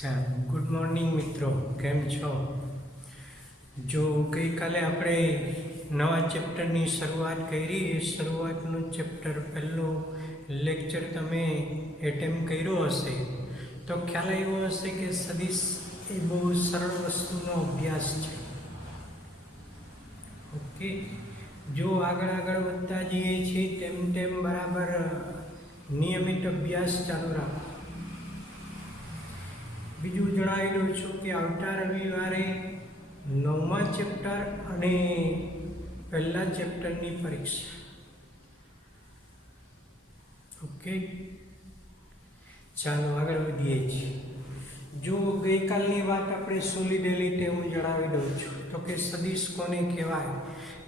अच्छा, good morning मित्रों, केम छो? जो गई काले આપણે नवा चैप्टरनी शुरुआत करी, शुरुआतનું चैप्टर पहलो लेक्चर तमे एटेम्प कर्यो हशे तो ख्याल आव्यो हशे के सदिश ए बहु सरल वस्तुनो अभ्यास छे। ओके, जो आगळ आगळ વધતા જઈએ છીએ તેમ તેમ બરાબર નિયમિત અભ્યાસ ચાલુ રાખો। બીજું જણાવી દઉં છું કે આવતા રવિવારે 9મા ચેપ્ટર અને પહેલા ચેપ્ટરની પરીક્ષા। ઓકે, ચાલો આગળ વધીએ છીએ। જો ગઈકાલની વાત આપણે સોલિડેલી તે હું જણાવી દઉં છું તો કે સદિશ કોને કહેવાય?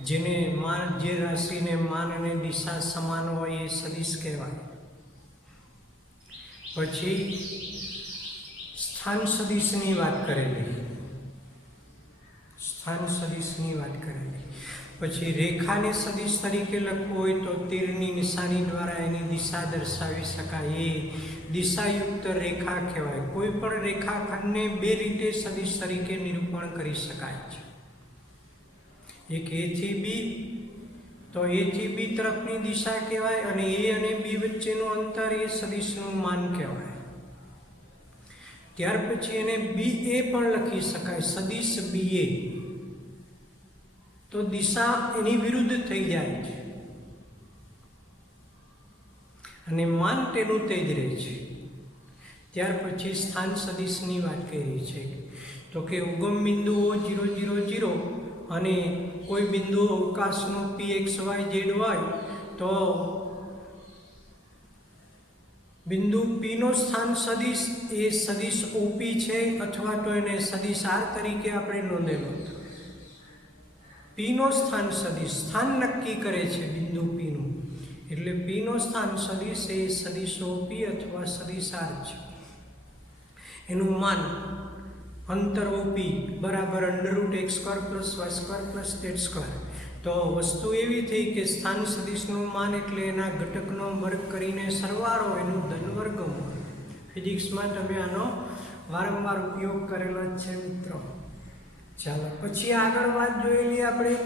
જેને માન જે રાશિને માન અને દિશા સમાન હોય એ સદિશ કહેવાય। પછી स्थान सदिशनी बात करेली, स्थान सदिशनी बात करेली। पछी रेखा ने सदिश तरीके लखवू होय तो तीरनी निशानी द्वारा एनी दिशा दर्शावी शकाय, ए दिशायुक्त रेखा कहेवाय। कोई पण रेखाखंडने बे रीते सदिश तरीके निरूपण करी शकाय छे। एक ए थी बी तो ए थी बी तरफनी दिशा कहेवाय अने ए अने बी वच्चेनुं अंतर ए सदिशनुं मान कहेवाय। त्यार पछी एने बी ए पण लखी शकाय, सदिश बी ए तो दिशा एनी विरुद्ध थई जाय छे अने मान तेनुं तेज रहे छे। त्यार पछी स्थान सदिशनी वात करी छे तो के उगम बिंदुओ 0 0 0 अने कोई बिंदु अवकाशनो पी एक्स वाय जेड होय तो बिंदु पी नो स्थान सदिश ए सदिश ओपी है अथवा तो एने सदिश आर तरीके आपणे नोंधेलो। पी नो स्थान सदिश स्थान नक्की करे छे बिंदु पी नु, एटले पी नो स्थान सदिश ए सदिश ओपी अथवा सदिश आर छे। एनु मान अंतर ओपी बराबर √x² + y² + z²। तो वस्तु एवी थी कि स्थान सदिशनु मान एटले एना घटकनो वर्ग करीने सरवाळो एनु धनवर्गमूळ। फिजिक्स में तमे आनो वारंवार उपयोग करेलो छे मित्रों। चालो पछी आगळ वात जोईली आपणे।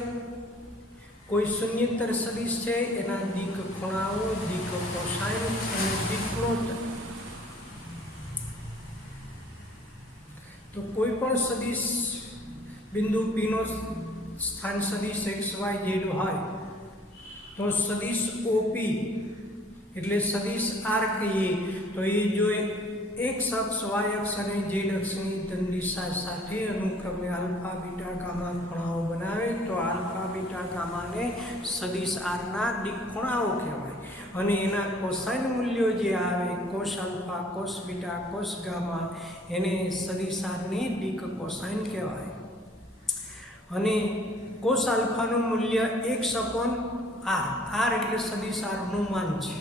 कोई शून्येतर सदिश छे एना दिक खूणाओ, दिक कोसाइन अने दिक गुणोत्तर। तो कोई पण सदिश बिंदु पी नो स्थान सदिश एक्स वाय जेड होय तो सदिश ओपी एटले सदिश आर कहीए तो ये जो एक्स अक्ष वाय अक्ष अने जेड अक्षनी दिशा साथे अनुक्रमे अल्फा बीटा गामा खूणाओ बनावे तो अल्फा बीटा गामा ने सदिश आर ना दिक खूणाओ कहेवाय अने एना कोसाइन मूल्यो जे आवे कोस alpha cos beta cos gamma एने सदिश आर नी दिक कोसाइन कहेवाय। अने कोस अल्फाનું મૂલ્ય x/r, r એટલે સદિશ r નું માન છે।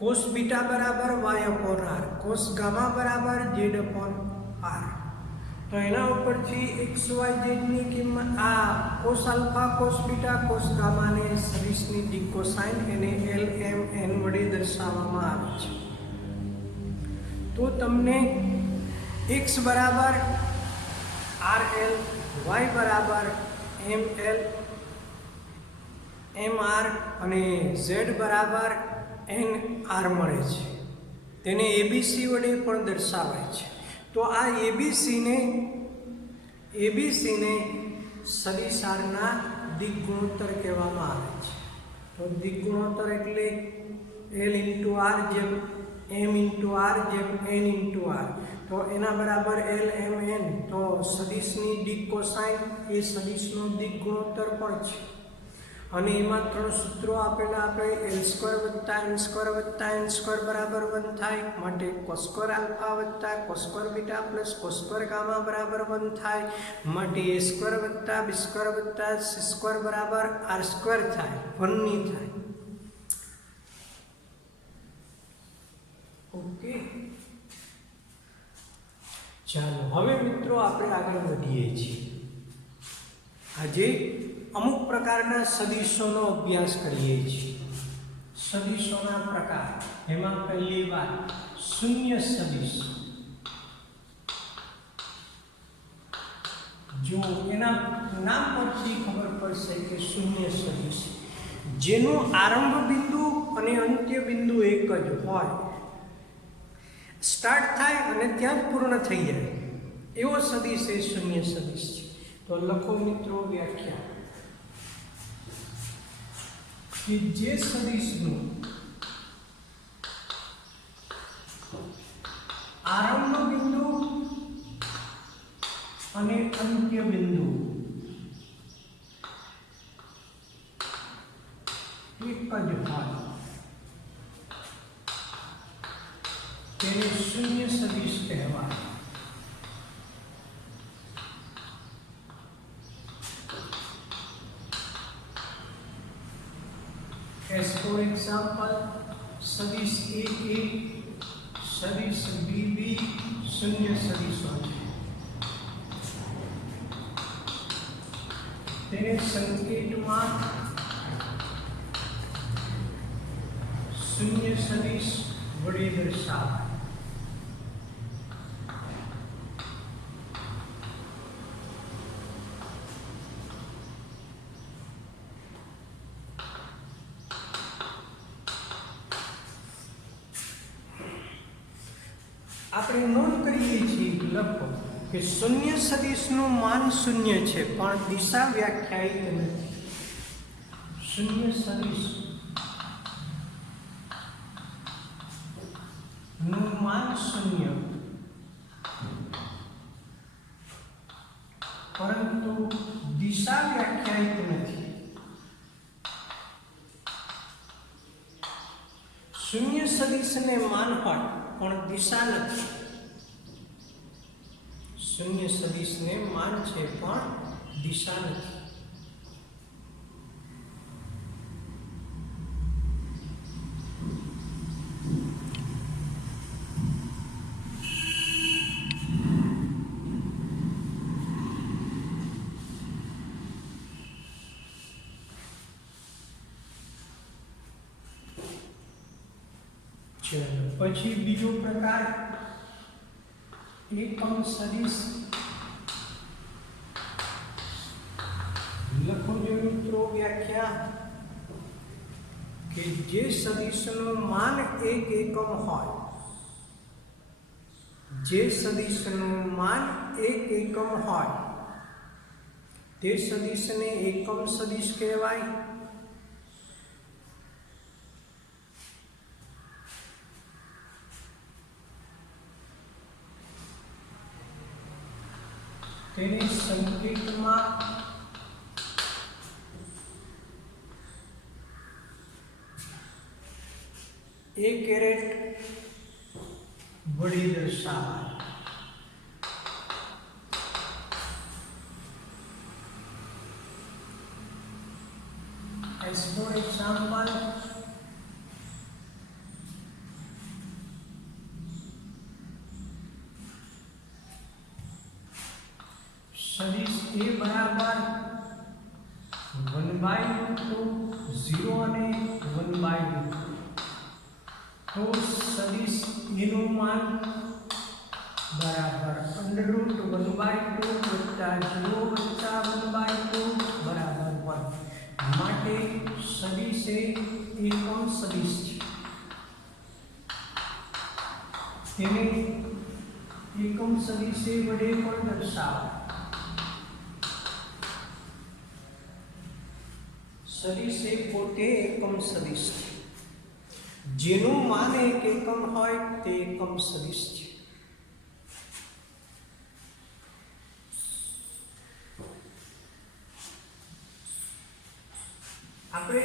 कोस बीटा बराबर y/r, कोस गामा बराबर z/r। तो एना उपरथी x y z ની કિંમત आ cos alpha cos beta cos gamma ने सदिशनी दिक कोसाइन एने l m n वडे दर्शाववामां आवे छे। तो तमने x बराबर rl, y बराबर ml mr અને z बराबर nr મળે છે। તેને abc વડે પણ દર્શાવાય છે। તો આ abc ને સદિશ r ના દિક ગુણોત્તર કહેવામાં આવે છે। તો દિક ગુણોત્તર એટલે l * r જેમ m * r જેમ n * r। तो एना बराबर l m n। तो सदिशनी दिक कोसाइन ए सदिशनो दिक गुणोत्तर पण छे अने एमां त्रण सूत्रो आपेला आपणे l² + n² + n² बराबर 1 थाय माटे cos² alpha + cos² beta + cos² gamma बराबर 1 थाय माटे a² + b² + c² बराबर r² थाय 1 नी थाय। ओके, ચાલો હવે મિત્રો આપણે આગળ વધીએ છીએ। આજે અમુક પ્રકારના સદિશોનો અભ્યાસ કરીએ છીએ। સદિશોના પ્રકાર, એમાં પહેલી વાત શૂન્ય સદિશ। જો એના નામ પરથી ખબર પડશે કે શૂન્ય સદિશ જેનું આરંભ બિંદુ અને અંત્ય બિંદુ એક જ હોય, સ્ટાર્ટ થાય અને ત્યાં જ પૂર્ણ થઈ જાય એવો સદિશ એ શૂન્ય સદિશ છે. તો લખો મિત્રો વ્યાખ્યા કે જે સદિશનું આરંભ બિંદુ અને અંત્ય બિંદુ એક જ હોય તેને શૂન્ય સદિશ કહેવાય. As for example, સદિશ AA, સદિશ BB શૂન્ય સદિશો છે. તેને સંકેતમાં શૂન્ય સદિશ વડે દર્શાવાય. આપણે નોંધ કરીએ છીએ, લખો કે શૂન્ય સદિશનું માન શૂન્ય છે પણ દિશા વ્યાખ્યાયિત નથી. શૂન્ય સદિશ નું માન શૂન્ય પરંતુ દિશા વ્યાખ્યાયિત નથી. શૂન્ય સદિશને માન હોય પણ દિશા નથી. શૂન્ય સદિશને માન છે પણ દિશા નથી. પછી બીજો પ્રકાર એકમ સદિશ. લખો જો મિત્રો વ્યાખ્યા કે જે સદિશનું માન એક એકમ હોય, જે સદિશનું માન એક એકમ હોય તે સદિશને એકમ સદિશ કહેવાય. તેને સંકેતમાં A કેરેટ વડે દર્શાવાય. As for example, સદિશ A બરાબર 1/2 0 અને 1/2. તો સદિશ A નું માન બરાબર √1/2 વત્તા 0 વત્તા 1/2 બરાબર 1. માટે સદિશ એ એકમ સદિશ છે. તેને એકમ સદિશ વડે પણ દર્શાવાય. સદિશ એ પોતે એકમ સદિશ છે. જેનું માન એક એકમ હોય તે એકમ સદિશ છે. આપણે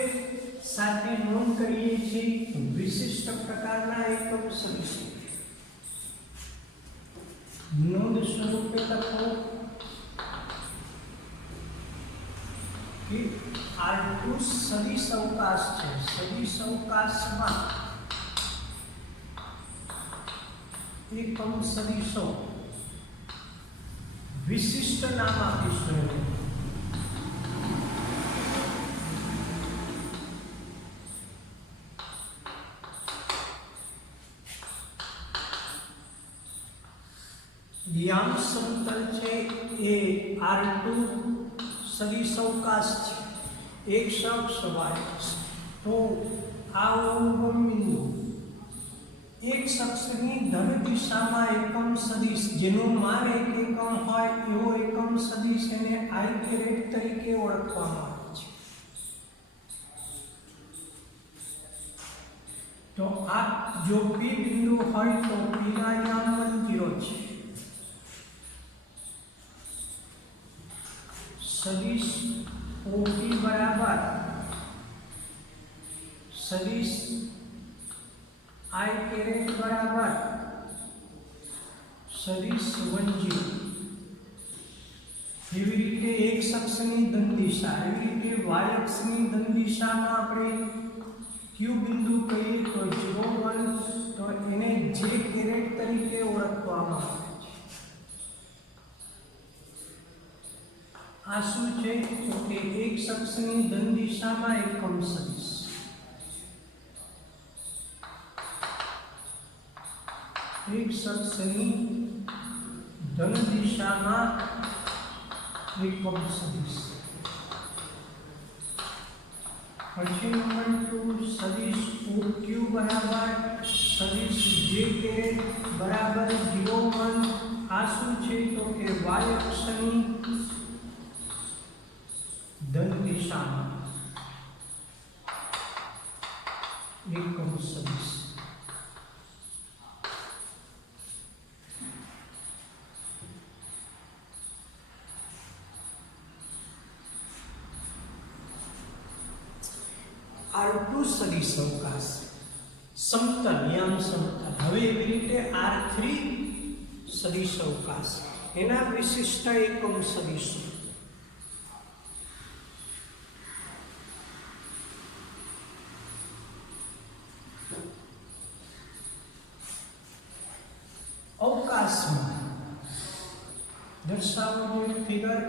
સાથે નોંધ કરીએ છીએ વિશિષ્ટ પ્રકારના એકમ સદિશ. નોંધ સ્વરૂપે લખો કે R2 સદિશ અવકાશ છે. સદિશ અવકાશમાં એકમ સદિશો વિશિષ્ટ નામ આપીશું. યામ સમતલ છે એ R2 સદિશ અવકાશ છે, x અક્ષ y અક્ષ, તો આ ઉગમ બિંદુ x અક્ષની ધન દિશામાં એકમ સદિશ જેનું માન 1 એકમ હોય એવો એકમ સદિશ એને I કેરેટ તરીકે ઓળખવામાં આવે છે. તો આ જો P બિંદુ હોય તો P ના યામ 0 છે. સદિશ OP બરાબર સદિશ I કેરેટ બરાબર સદિશ 10. એવી રીતે x અક્ષની ધન દિશા, એવી રીતે y અક્ષની ધન દિશામાં આપણે q બિંદુ કહીએ તો 0 1, તો એને j કેરેટ તરીકે ઓળખવામાં આવે છે. આ શું છે તો કે x અક્ષની ધન દિશામાં એકમ સદિશ, x અક્ષની ધન દિશામાં એકમ સદિશ. પછી નંબર 2 સદિશ OQ બરાબર સદિશ j કેરેટ બરાબર 0 1. આ શું છે તો કે y અક્ષની ધન દિશામાં એકમ સદિશ. R2 સદિશ અવકાશ સમતલ યામ સમતલ. હવે એવી રીતે R3 સદિશ અવકાશ એના વિશિષ્ટ એકમ સદિશો. અવકાશમાં દર્શાવો ફિગર.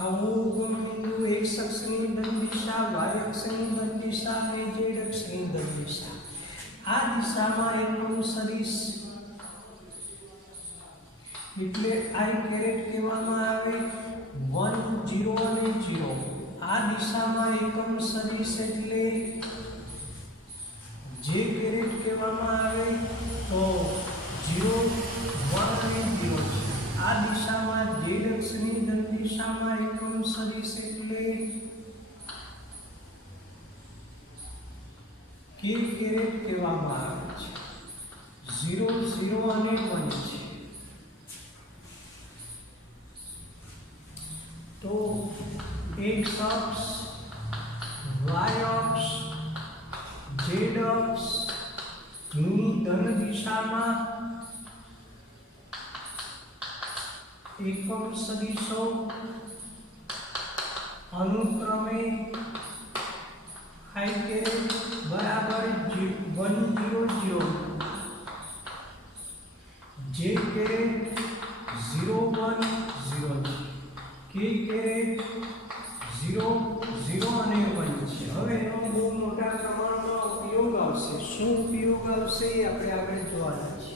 આવું બિંદુ x અક્ષની ધન દિશા, y અક્ષની ધન દિશા અને z અક્ષની ધન દિશા. આ દિશામાં એકમ સદિશ એટલે I કેરેટ કહેવામાં આવે 1 0 અને 0. આ દિશામાં એકમ સદિશ એટલે j કેરેટ કહેવામાં આવે તો 0 1 અને 0 છે. આ દિશામાં z અક્ષની ધન દિશામાં એકમ સદિશ એટલે k કેરેટ કહેવામાં આવે છે. 0 0 અને 1 છે. તો x અક્ષ, y અક્ષ, z અક્ષ ની ધન દિશામાં એકમ સદિશો અનુક્રમે I કેરેટ બરાબર 1 0 0, j કેરેટ 0 1 0, k કેરેટ 0 0 અને 1 છે. હવે એનો બહુ મોટા પ્રમાણમાં ઉપયોગ આવશે. શું ઉપયોગ આવશે એ આપણે આગળ જોવાના છે.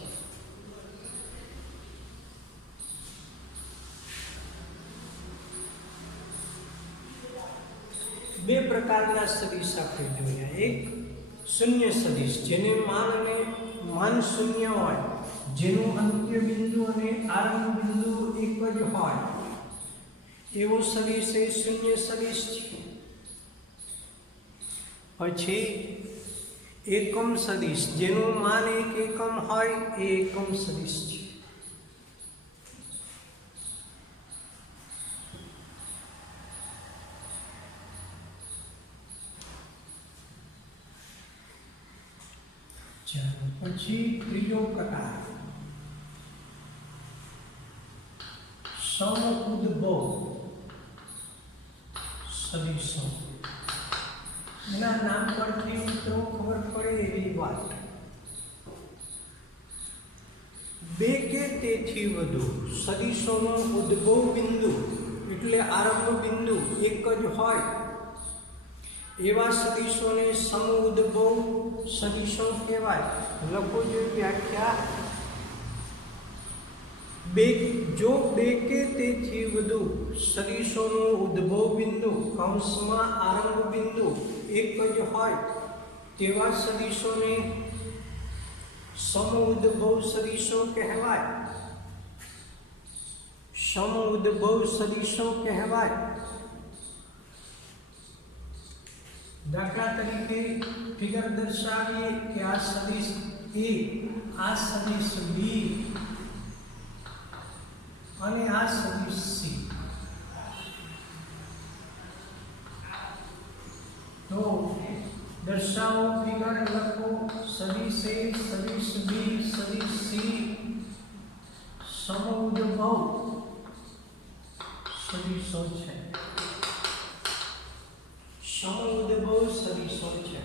બે પ્રકારના સદિશ આપણે જોયા. એક શૂન્ય સદિશ જેને માન શૂન્ય હોય, જેનું અંત્ય બિંદુ અને આરંભ બિંદુ એક જ હોય એવો સદિશ એ શૂન્ય સદિશ છે. પછી એકમ સદિશ જેનું માન 1 એકમ હોય એ એકમ સદિશ છે. પછી ત્રીજો પ્રકાર સમઉદ્ભવ સદિશો. એના નામ પરથી મિત્રો ખબર પડે એવી વાત. બે કે તેથી વધુ સદિશોનો ઉદ્ભવ બિંદુ એટલે આરંભ બિંદુ એક જ હોય એવા સદિશોને સમઉદ્ભવ સદિશો કહેવાય. લખો જોઈએ વ્યાખ્યા. જો બે કે તેથી વધુ સદિશોનું ઉદ્ભવ બિંદુ કૌંસમાં આરંભ બિંદુ એક જ હોય તેવા સદિશોને સમઉદ્ભવ સદિશો કહેવાય. સમઉદ્ભવ સદિશો કહેવાય. દાખલા તરીકે ફિગર દર્શાવીએ કે આ સદિશ A, આ સદિશ B અને આ સદિશ C. તો દર્શાવો ફિગર લખો. સદિશ A, સદિશ B, સદિશ C સમઉદ્ભવ સદિશો છે. સમઉદ્ભવ સદિશો છે.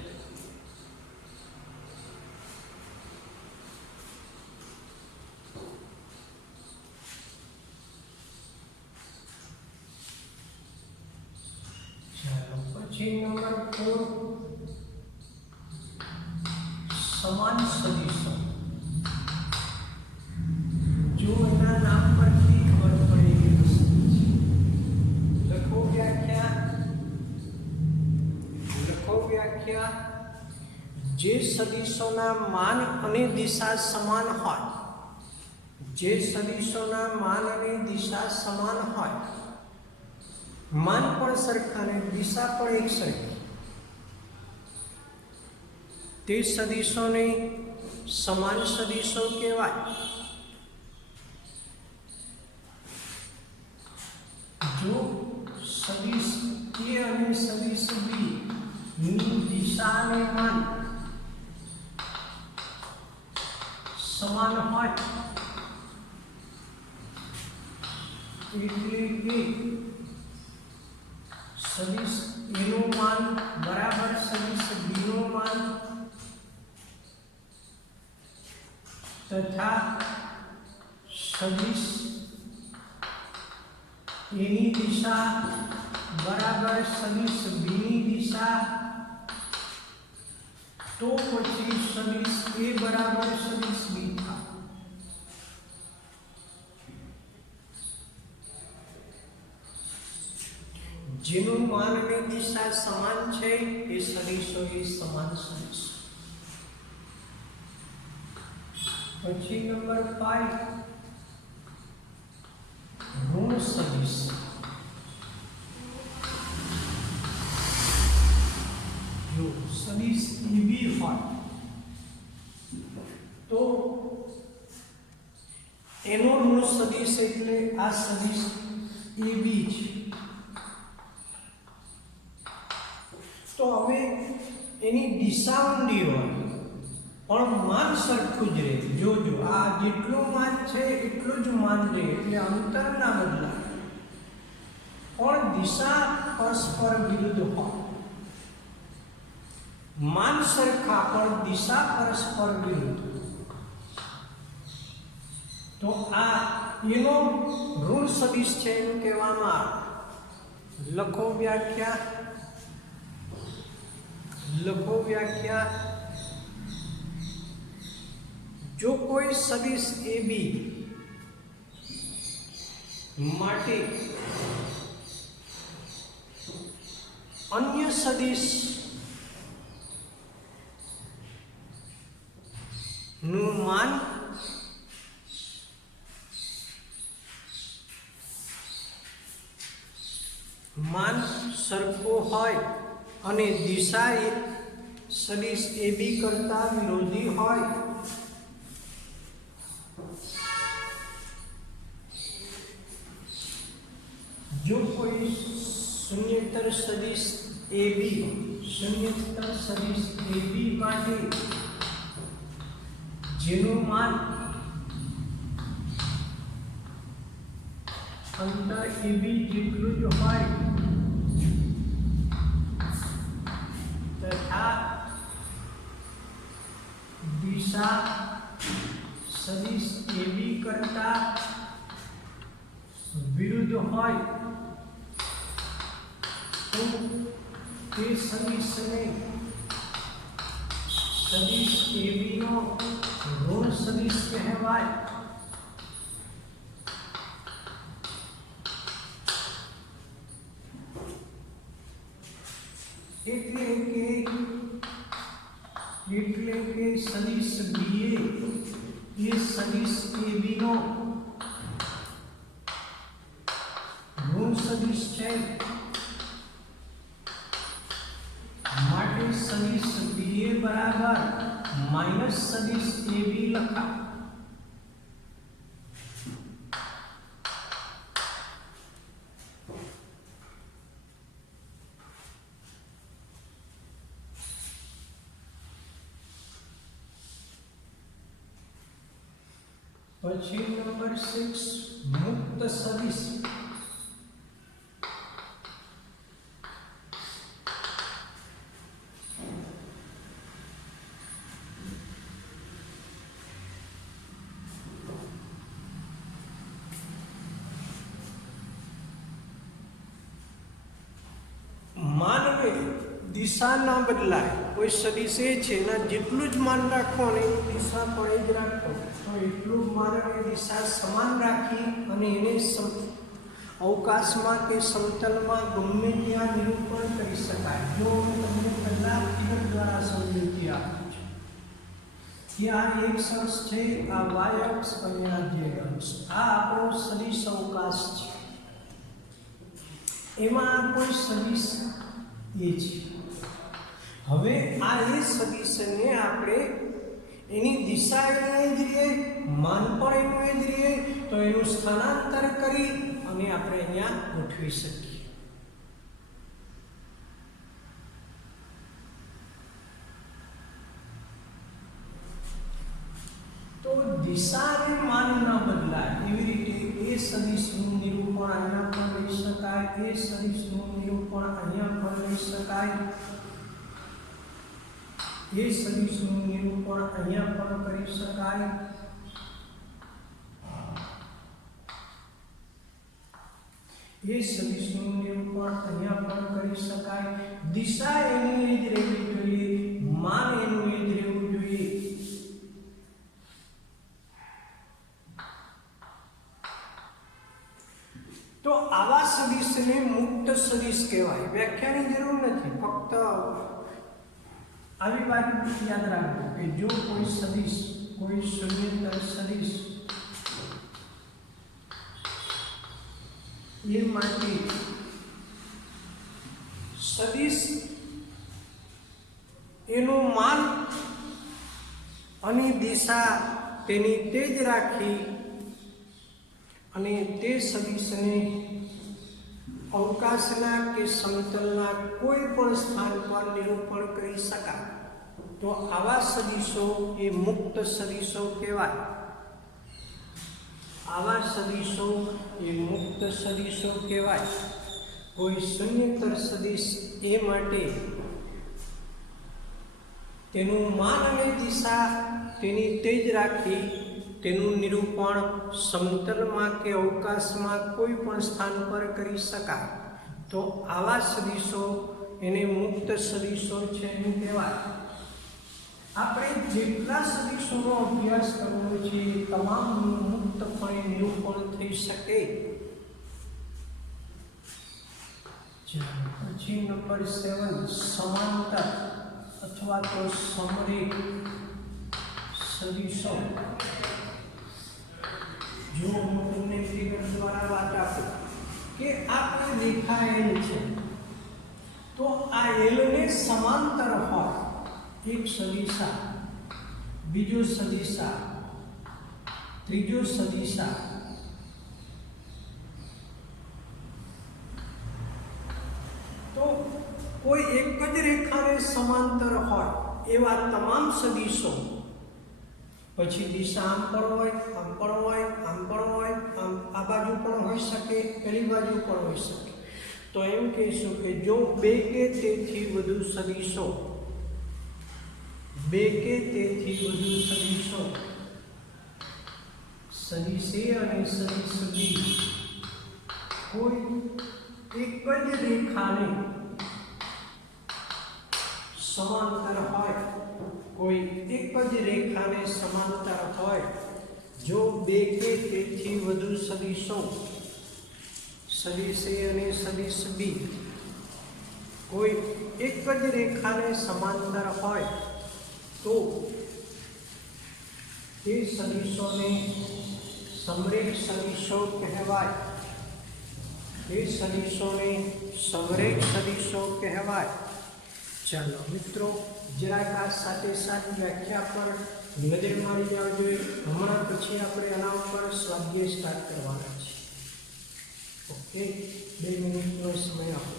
ચાલો પછી નંબર 4 સમાન સદિશો. જો એના નામ પરથી ખબર પડે લખો વ્યાખ્યા. જે સદિશોના માન અને દિશા સમાન હોય, જે સદિશોના માન અને દિશા સમાન હોય, માન પણ સરખા અને દિશા પણ એક સરખી, તે સદિશોને સમાન સદિશો કહેવાય. જો સદિશ A અને સદિશ B ની દિશા અને માન સમાન હોય એટલે કે સદિશ A નું માન બરાબર સદિશ B નું માન તથા સદિશ A ની દિશા બરાબર સદિશ B ની દિશા, તો પછી સદિશ A બરાબર સદિશ B થાય. જેનું માન અને દિશા સમાન છે એ સદિશો એ સમાન સદિશ. પછી નંબર 5 ઋણ સદિશ. જો સદિશ AB હોય તો એનો ઋણ સદિશ એટલે આ સદિશ AB છે. તો હવે એની દિશા ઊંડી હોય પણ માન સરખું જ રહે. જોજો આ જેટલું માન છે એટલું જ માન રહે એટલે અંતર ના બદલાય, પણ દિશા પરસ્પર વિરુદ્ધ હોય. માન સરખા પણ દિશા પરસ્પર વિરુદ્ધ, તો આ એનો ઋણ સદિશ છે એમ કહેવામાં આવે. લખો વ્યાખ્યા. જો કોઈ સદિશ AB માટે અન્ય સદિશ નું માન સરખો હોય અને દિશા એ સદિશ AB કરતા વિરોધી હોય જો કોઈ શૂન્યેતર સદિશ AB માટે જેનું માન અંતર AB જેટલું જ હોય તથા દિશા સદિશ AB કરતા વિરુદ્ધ હોય તો તે સદિશને સદિશ AB નો ઋણ સદિશ કહેવાય. એટલે કે સદિશ BA એ સદિશ AB નો ઋણ સદિશ છે, માટે સદિશ BA બરાબર માઈનસ સદિશ AB લખાય. પછી નંબર 6 મુક્ત સદિશ. માનવે દિશા ના બદલાય, કોઈ સદિશ એ છે એના જેટલું જ માન રાખો અને દિશા પણ એ જ રાખો, તો એટલું માનવે દિશા સમાન રાખી અને એને અવકાશમાં કે સમતલમાં ગમે ત્યાં નિરૂપણ કરી શકાય. જો તમને પહેલા ફિગર દ્વારા સમજૂતી આપું છું કે આ x અક્ષ છે, આ y અક્ષ અને આ z અક્ષ, આ આપણો સદિશ અવકાશ છે. એમાં કોઈ સદિશ એ છે. હવે આ એ સદિશને આપણે એની દિશા એની જ રહે, માન પણ એનું જ રહે, તો એનું સ્થાનાંતર કરી અને આપણે અહીંયા ગોઠવી શકીએ. તો દિશા અને માન ન બદલાય એવી રીતે એ સદિશનું નિરૂપણ અહીંયા પણ લઈ શકાય, એ સદિશનું નિરૂપણ અહીંયા પણ લઈ શકાય, એ સદિશનું નિરૂપણ અહીંયા પણ કરી શકાય, એ સદિશનું નિરૂપણ અહીંયા પણ કરી શકાય. દિશા એની જ રહેવી જોઈએ, માન એનું જ રહેવું જોઈએ. તો આવા સદિશને મુક્ત સદિશ કહેવાય. વ્યાખ્યાની જરૂર નથી, ફક્ત આવી વાત યાદ રાખો કે જો કોઈ સદિશ, કોઈ શૂન્યતર સદિશ એ માટે સદિશ એનું માન અને દિશા તેની તે જ રાખી અને તે સદિશને અવકાશના કે સમતલના કોઈ પણ સ્થાન પર નિરૂપણ કરી શકાય, તો આવા સદિશો એ મુક્ત સદિશો કહેવાય. આવા સદિશો એ મુક્ત સદિશો કહેવાય. કોઈ શૂન્યતર સદિશ એ માટે તેનું માન અને દિશા તેની તે જ રાખી તેનું નિરૂપણ સમતલમાં કે અવકાશમાં કોઈ પણ સ્થાન પર કરી શકાય, તો આવા સદિશો એને મુક્ત સદિશો છે એમ કહેવાય. આપણે જેટલા સદિશોનો અભ્યાસ કરવો છે તમામનું મુક્તપણે નિરૂપણ થઈ શકે. પછી નંબર 7 સમાંતર અથવા તો સમરેખ સદિશો. જો હું તમને ફિગર દ્વારા વાત આપું કે આ કોઈ રેખા L છે, તો આ L ને સમાંતર હોય એક સદિશા, બીજો સદિશા, ત્રીજો સદિશા, તો કોઈ એક જ રેખાને સમાંતર હોય એવા તમામ સદિશો, પછી દિશા આમ પણ હોય, આમ પણ હોય, આમ પણ હોય, આમ આ બાજુ પણ હોઈ શકે, પેલી બાજુ પણ હોઈ શકે, તો એમ કહીશું કે જો બે કે તેથી વધુ સદિશો, બે કે તેથી વધુ સદિશો, સદિશ A અને સદિશ B કોઈ એક જ રેખાને સમાંતર હોય, કોઈ એક જ રેખાને સમાંતર હોય, જો બે કે તેથી વધુ સદિશો, સદિશ A અને સદિશ B कोई एक ज रेखाने समांतर होय तो ये सदिशोने समरेख सदिशो कहेवाय। ये सदिशोने समरेख सदिशो कहेवाय। चलो मित्रों, જરાક આ સાથે સાથ વ્યાખ્યા પર નજર મારી જાવ જોઈએ। હમણાં પછી આપણે આના ઉપર સ્વાધ્યાય સ્ટાર્ટ કરવાના છે। ઓકે, 2 મિનિટનો સમય આપો।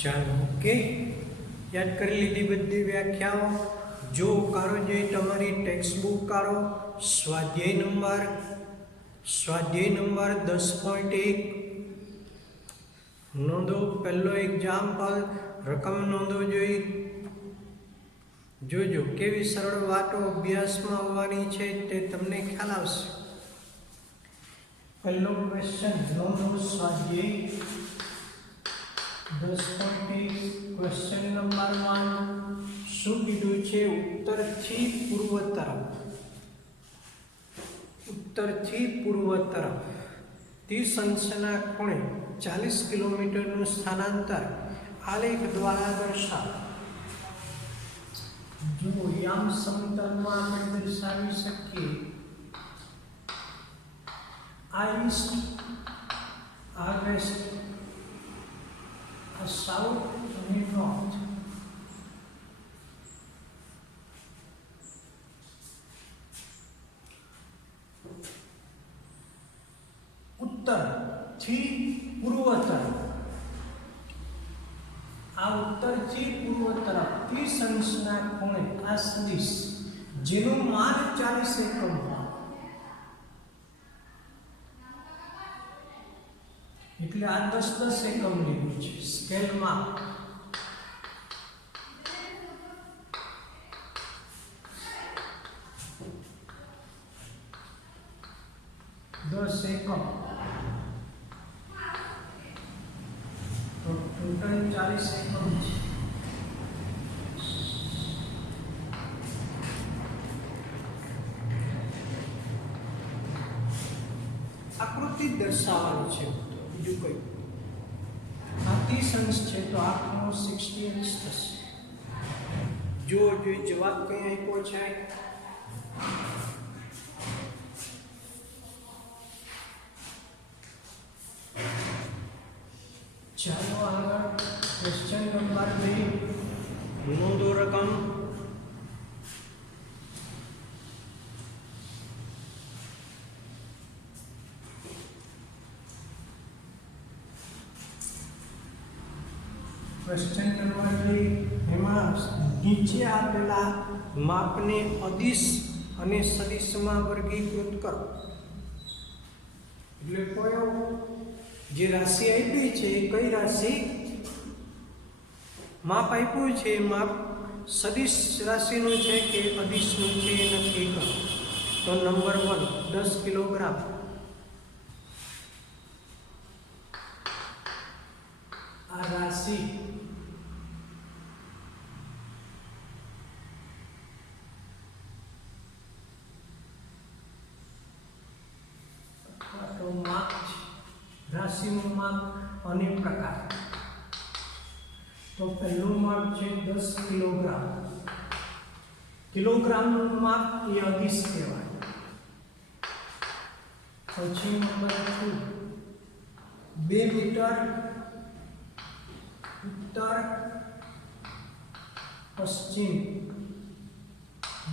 चलो ओके, याद कर लीधी बधी व्याख्याओं। जो कारो जो तमारी टेक्स्ट बुक कारो स्वाध्याय नंबर 10.1 नोंधो। पहलो एग्जाम्पल रकम नोंधो जोई। जोजो केवी सरल वातो अभ्यास में होवानी छे ते तमने ख्याल आवशे। पहलो क्वेश्चन नोंधो स्वाध्याय 10.1 क्वेश्चन नंबर 1 शू कीधुं छे? उत्तर थी पूर्व तरफ 30 अंशना खूणे 40 किलोमीटर નું સ્થાનાંતર આલેખ દ્વારા દર્શાવો। જો યામ સમતલમાં આપણે દર્શાવી શકીએ આ ઈસ્ટ, આ વેસ્ટ, साउथ અને नॉर्थ। उत्तर थी पूर्व तरफ, आ उत्तर थी पूर्व तरफ 30 अंशना खूणे आ सदिश जेનું માન 40 એકમ હોય એટલે આ 10 એકમ લીધું છે સ્કેલમાં। 10 એકમ તો ટોટલ 40 એકમ છે। આકૃતિ દર્શાવવાની છે બીજું કઈ। આ 30 અંશ છે તો 8 નો 60 અંશ થશે। જો જવાબ કઈ આપ્યો છે? ચાલો આગળ ક્વેશ્ચન નંબર 2 નોંધો રકમ। क्वेश्चन नंबर 2 એમાં નીચે આપેલા માપને અદિશ અને સદિશમાં વર્ગીકૃત કરો। એટલે કયો જે રાશિ આપી છે કઈ રાશિ માપ આપ્યું છે, માપ સદિશ રાશિનું છે કે અદિશનું છે એ નક્કી કરો। તો નંબર 1 10 કિલોગ્રામ। આ રાશિ माप राशि माप अनेक प्रकार તો પહેલું માપ છે 10 કિલોગ્રામ. કિલોગ્રામનું માપ એ અદિશ કહેવાય. પછી નંબર 2 2 મીટર ઉત્તર પશ્ચિમ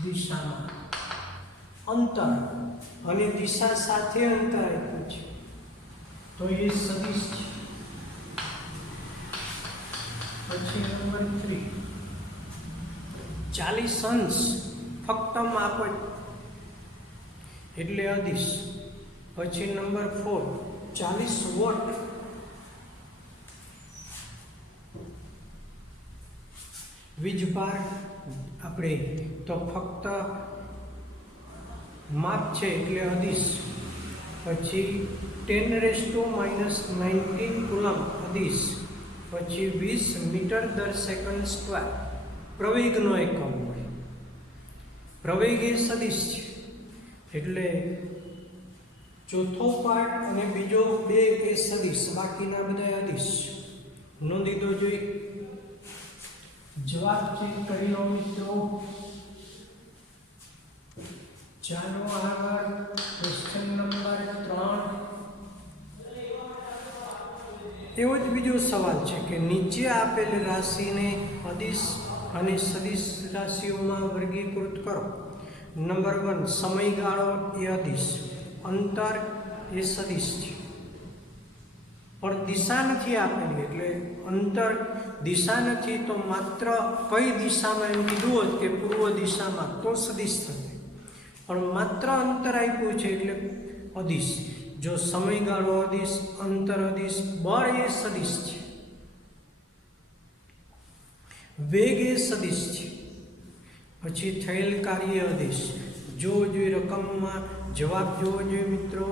દિશામાં અંતર અને દિશા સાથે અંતર આપ્યું છે તો એ સદિશ છે. પછી નંબર 3 40 અંશ ફક્ત માપ એટલે અદિશ. પછી નંબર 4 40 વોટ વીજભાર આપણે તો ફક્ત માપ છે એટલે અદિશ. પછી 10⁻⁻19 કુલમ અદિશ. પછી 20 મીટર દર સેકન્ડ સ્ક્વેર પ્રવેગનો એકમ હોય. પ્રવેગ એ સદિશ છે એટલે ચોથો પાર્ટ અને બીજો 2 એ સદિશ, બાકીના બધા અદિશ. નોંધી દો. જોઈએ જવાબ ચેક કરી લો મિત્રો. ચાલો આગળ ક્વેશ્ચન નંબર 3. એવો જ બીજો સવાલ છે કે નીચે આપેલ રાશિને અદિશ અને સદિશ રાશિઓમાં વર્ગીકૃત કરો. નંબર 1 સમયગાળો એ અદિશ, અંતર એ સદિશ છે પણ દિશા નથી આપેલી એટલે અંતર દિશા નથી તો માત્ર કઈ દિશામાં એમ કીધું હોત કે પૂર્વ દિશામાં તો સદિશ થશે પણ માત્ર અંતર આપ્યું છે એટલે અદિશ. જો સમયગાળો અદિશ, અંતર અદિશ, બળ એ સદિશ છે, વેગ એ સદિશ છે. પછી થયેલ કાર્ય અદિશ. જોવો જોઈએ રકમમાં જવાબ જોવો જોઈએ મિત્રો.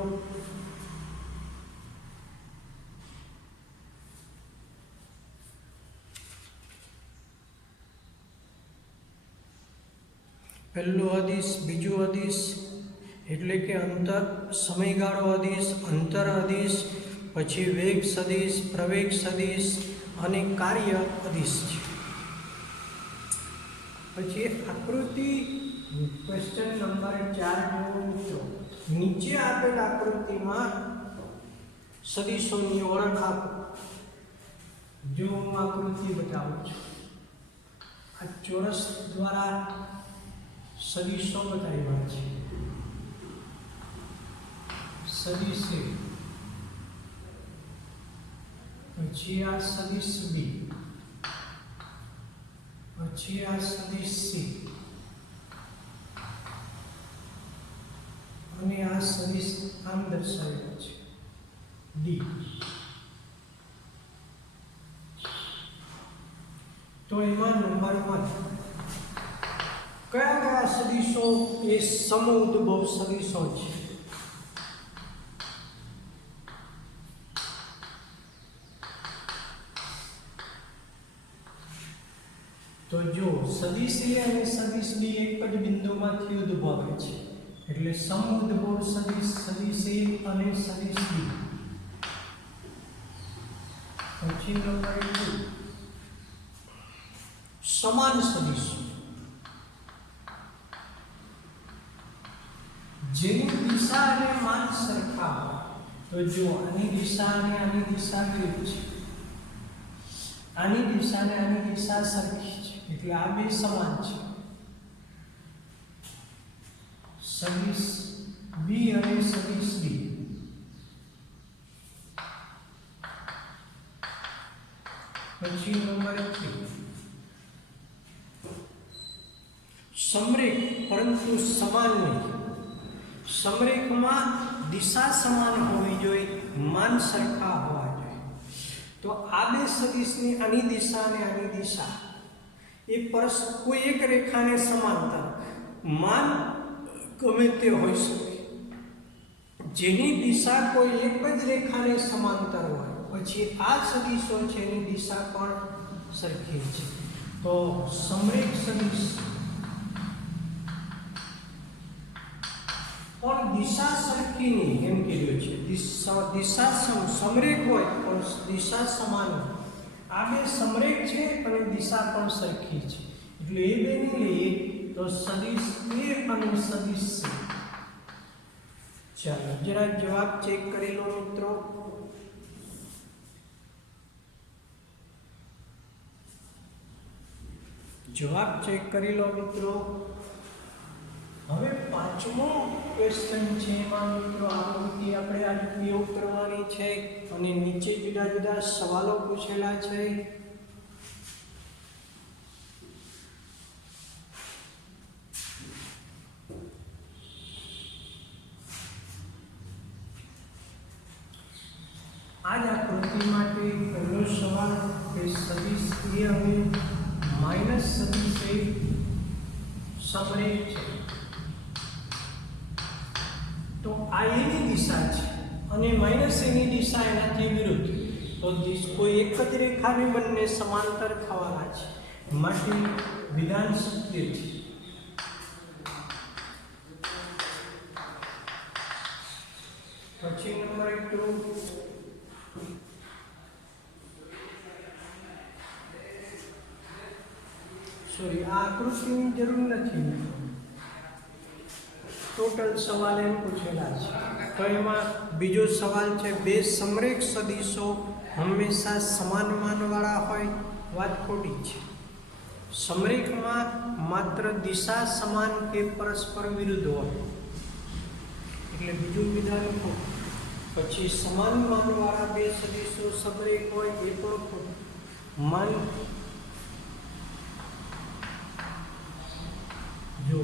પહેલું અદિશ, બીજું અદિશ એટલે કે અંતર, સમયગાળો અદિશ, અંતર અદિશ, પછી વેગ સદિશ, પ્રવેગ સદિશ અને કાર્ય અદિશ છે. પછી આકૃતિ ક્વેશ્ચન નંબર 4 જુઓ મિત્રો. નીચે આપેલ આકૃતિમાં સદિશોની ઓળખ આપો. જો હું આકૃતિ બતાવું છું, આ ચોરસ દ્વારા સદિશો બતાવ્યા છે. સદિશ A, પછી આ સદિશ B, પછી આ સદિશ C અને આ સદિશ આમ દર્શાવેલો છે D. તો એમાં નંબર 1 કયા કયા સદિશો એ સમઉદ્ભવ સદિશો છે? તો જો સદિશ A અને સદિશ B એક જ બિંદુમાંથી ઉદ્ભવે છે એટલે સમઉદ્ભવ સદિશ સદિશ A અને સદિશ B. પછી નંબર 2 સમાન સદિશો જેની દિશા અને માન સરખા હોય. તો જો આની દિશા અને આની દિશા વિરુદ્ધ છે, આની દિશા અને આની દિશા સરખી છે એટલે આ બે સમાન છે. સદિશ B અને સદિશ D. પછી નંબર 3 સમરેખ પરંતુ સમાન નહીં. સમરેખમાં દિશા સમાન હોવી જોઈએ, માન સરખા હોવા જોઈએ. તો આ બે સદિશની આની દિશા અને આની દિશા એ કોઈ એક રેખાને સમાંતર માન ગમે તે હોઈ શકે, જેની દિશા કોઈ એક જ રેખાને સમાંતર હોય પછી આ સદિશો છે એની દિશા પણ સરખી છે. તો સમરેખ સદિશ પણ દિશા સરખી નહીં એમ કીધું છે. દિશા સમરેખ હોય પણ દિશા સમાન હોય. આ બે સમરેખ છે અને દિશા પણ સરખી છે, એટલે એ બેને લઈએ તો સદિશ A અને સદિશ C. ચાલો જરા જવાબ ચેક કરી લો મિત્રો. જવાબ ચેક કરી લો મિત્રો. હવે પાંચમો ક્વેશ્ચન છે, એમાં મિત્રો આકૃતિ આપણે આ ઉપયોગ કરવાની છે અને નીચે જુદા જુદા સવાલો પૂછેલા છે. આ જ આકૃતિ માટે પહેલો સવાલ કે સદિશ A અને માઇનસ સદિશ A સમરેખ છે, તો આ એની દિશા છે અને માઇનસ એની દિશા એનાથી વિરુદ્ધ, તો કોઈ એક જ રેખાને બંને સમાંતર થવાના છે, માટે વિધાન સત્ય છે. પછી નંબર 2, સોરી આ આકૃતિની જરૂર નથી, ટોટલ સવાલ એમ પૂછેલા છે. તો એમાં બીજો સવાલ છે, બે સમરેખ સદિશો હંમેશા સમાન માનવાળા હોય? વાત ખોટી છે. સમરેખમાં માત્ર દિશા સમાન કે પરસ્પર વિરુદ્ધ હોય, એટલે બીજું વિધાન ખોટું. પછી સમાન માનવાળા બે સદિશો સમરેખ હોય એ પણ ખોટું. જો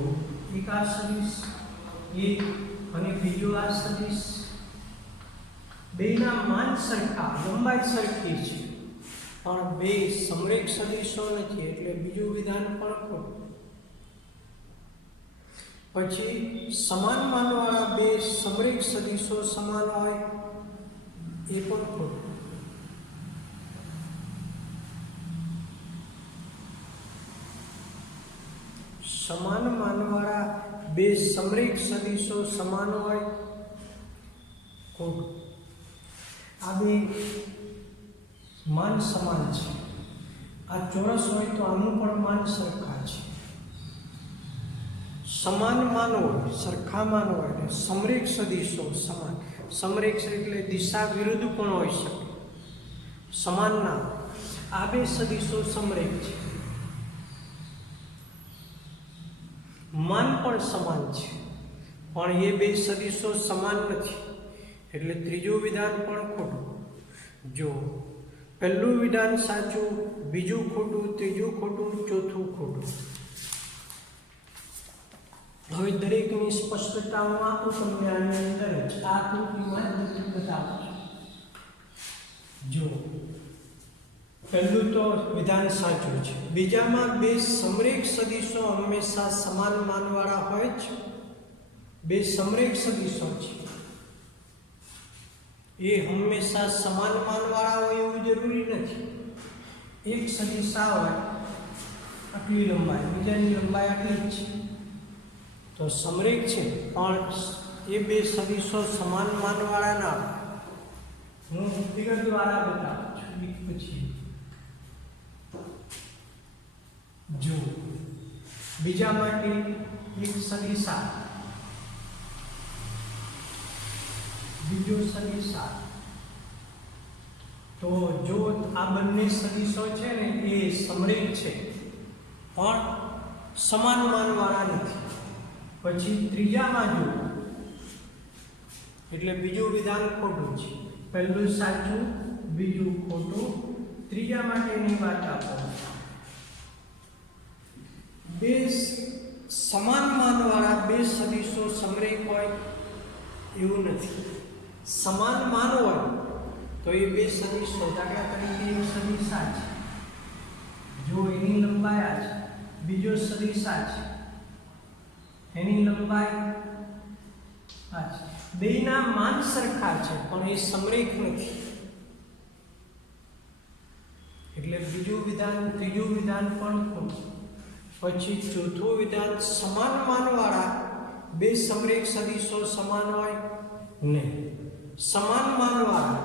એક આ સદિશ A અને બીજો આ સદિશ, બેના માન સરખા, લંબાઈ સરખી છે, પણ બે સમરેખ સદિશો નથી, એટલે બીજું વિધાન પણ ખોટું. પછી સમાન માનવાળા બે સમરેખ સદિશો સમાન હોય એ પણ ખોટું. સમાન માનવાળા બે સમરેખ સદિશો સમાન હોય ખોટું. આ બે માન સમાન છે, આ ચોરસ હોય તો આનું પણ માન સરખા છે. સમાન માન હોય, સરખા માન હોય ને સમરેખ સદિશો સમાન. સમરેખ એટલે દિશા વિરુદ્ધ પણ હોઈ શકે, સમાન ના. આ બે સદિશો સમરેખ છે, માન પણ સમાન છે, પણ એ બે સદિશો સમાન નથી, એટલે ત્રીજું વિધાન પણ ખોટું. જો પહેલું વિધાન સાચું, બીજું ખોટું, ત્રીજું ખોટું, ચોથું ખોટું. હવે દરેકની સ્પષ્ટતા હું આપું તમને આની અંદર જ આ આકૃતિમાં બતાવું છું. જો પહેલું તો વિધાન સાચું છે. બીજામાં બે સમરેખ સદિશો હંમેશા સમાન માનવાળા હોય છે. બે સમરેખ સદિશો છે એ હંમેશા સમાન માનવાળા હોય એવું જરૂરી નથી. એક સદિશ આ હોય આટલી લંબાઈ, બીજાની લંબાઈ આટલી જ છે, તો સમરેખ છે, પણ એ બે સદિશો સમાન માનવાળા ના હોય. હું ફિગર દ્વારા બતાવું છું. પછી જો બીજા માટે એક સદિશ આ, બીજો સદિશ આ, તો જો આ બંને સદિશો છે ને એ સમરેખ છે પણ સમાન માનવાળા નથી. પછી ત્રીજામાં જો, એટલે બીજું વિધાન ખોટું છે, પહેલું સાચું, બીજું ખોટું. ત્રીજા માટેની વાત આપો, બે સમાન માનવાળા બે સદિશો સમરેખ હોય એવું નથી. સમાન માન હોય તો એ બે સદિશો, દાખલા તરીકે એક સદિશ આ છે, જો એની લંબાઈ આ છે, બીજો સદિશ આ છે, એની લંબાઈ આ છે, બેના માન સરખા છે પણ એ સમરેખ નથી, એટલે બીજું વિધાન, ત્રીજું વિધાન પણ ખોટું. પછી ચોથું વિધાન, સમાન માનવાળા બે સમરેખ સદિશો સમાન હોય નહીં. સમાન માનવાળા,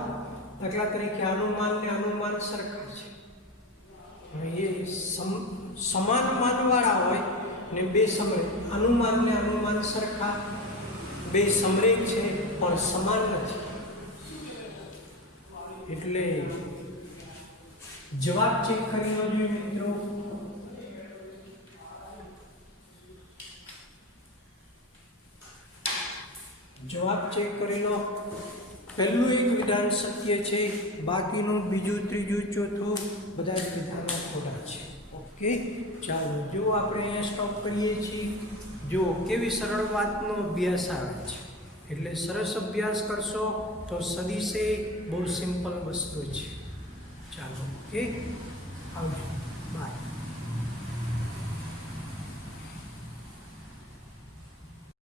દાખલા તરીકે અનુમાન ને અનુમાન સરખા છે, એ સમાન માનવાળા હોય ને બે સમરેખ, અનુમાન ને અનુમાન સરખા, બે સમરેખ છે પણ સમાન નથી, એટલે જવાબ ચેક કરી લો જોઈએ મિત્રો. જવાબ ચેક કરી લો. પહેલું એક વિધાન સત્ય છે, બાકીનું બીજું ત્રીજું ચોથું બધા જ વિધાનો ખોટા છે. ઓકે, ચાલો જો આપણે અહીંયા સ્ટોપ કરીએ છીએ. જો કેવી સરળ વાતનો અભ્યાસ આવે છે, એટલે સરસ અભ્યાસ કરશો તો સદીશ એ બહુ સિમ્પલ વસ્તુ છે. ચાલો, ઓકે, આવજો, બાય.